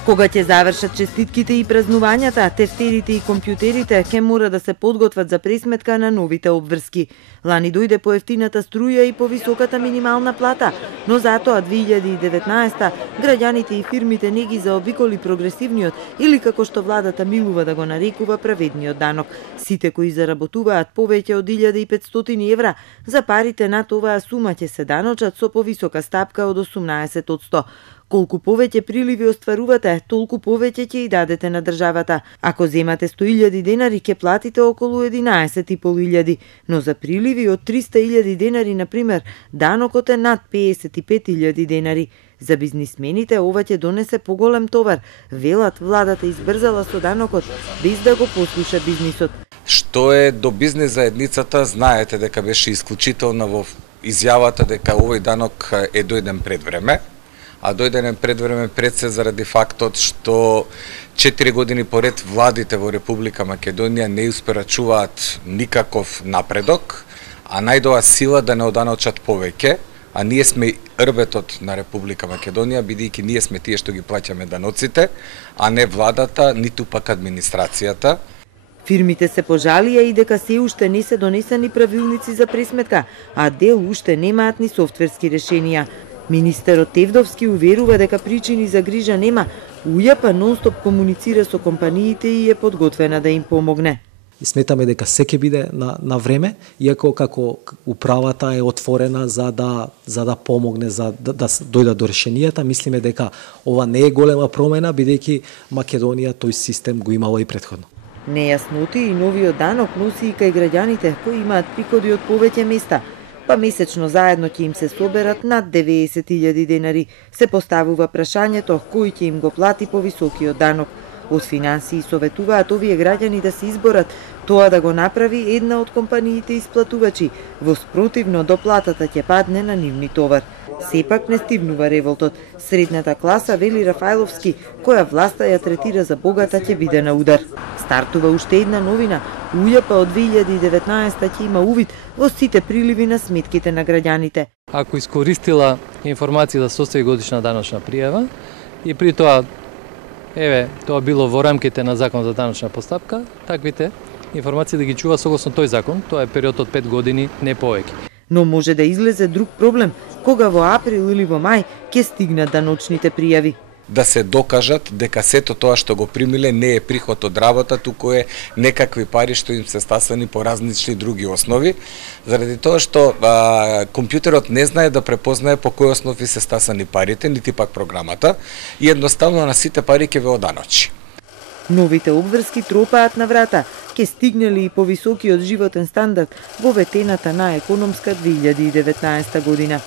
Кога ќе завршат честитките и празнувањата, тефтерите и компјутерите ќе мора да се подготват за пресметка на новите обврски. Лани дојде поевтината струја и повисоката минимална плата, но затоа 2019 граѓаните и фирмите не ги заобиколи прогресивниот или како што владата милува да го нарекува праведниот данок. Сите кои заработуваат повеќе од 1500 евра, за парите над оваа сума ќе се даночат со повисока стапка од 18%. Колку повеќе приливи остварувате, толку повеќе ќе и дадете на државата. Ако земате 100.000 денари, ќе платите околу 11.500, но за приливи од 300.000 денари, например, данокот е над 55.000 денари. За бизнисмените ова ќе донесе поголем товар. Велат, владата избрзала со данокот, без да го послуша бизнисот. Што е до бизнис заедницата, знаете дека беше исклучителна во изјавата дека овој данок е дојден пред време. А дојден пред време пред се заради фактот што 4 години поред владите во Република Македонија не успорачуваат никаков напредок, а најдоа сила да не оданочат повеќе, а ние сме рбетот на Република Македонија, бидејќи ние сме тие што ги плаќаме даноците, а не владата, ниту пак администрацијата. Фирмите се пожалија и дека се уште не се донесени правилници за пресметка, а дел уште немаат ни софтверски решенија. Министерот Тевдовски уверува дека причини за грижа нема, УЈП нонстоп комуницира со компаниите и е подготвена да им помогне. И сметаме дека се ќе биде на време, иако како управата е отворена за да помогне, за да дојдат до решенијата, мислиме дека ова не е голема промена, бидејќи Македонија тој систем го имала и претходно. Нејасноти и новиот данок носи и кај граѓаните кои имаат приходи од повеќе места, па месечно заедно ќе им се соберат над 90.000 денари. Се поставува прашањето кој ќе им го плати повисокиот данок. Од финансии советуваат овие граѓани да се изборат тоа да го направи една од компаниите исплатувачи, во спротивно доплатата ќе падне на нивни товар. Сепак не стивнува револтот. Средната класа, вели Рафајловски, која власта ја третира за богата, ќе биде на удар. Стартува уште една новина. УЈП од 2019 ќе има увид во сите приливи на сметките на граѓаните. Ако искористила информација да состави годишна даночна пријава и при тоа тоа било во рамките на закон за даночна постапка, таквите информации да ги чува согласно тој закон, тоа е период од 5 години, не повеќе. Но може да излезе друг проблем, кога во април или во мај ќе стигнат даночните пријави. Да се докажат дека сето тоа што го примиле не е приход од работа, туку е некакви пари што им се стасани по различни други основи, заради тоа што компјутерот не знае да препознае по кој основи се стасани парите, нити пак програмата, и едноставно на сите пари ќе ве оданочи. Новите обврски тропаат на врата, ќе стигне ли и повисокиот животен стандард во ветената на економска 2019 година.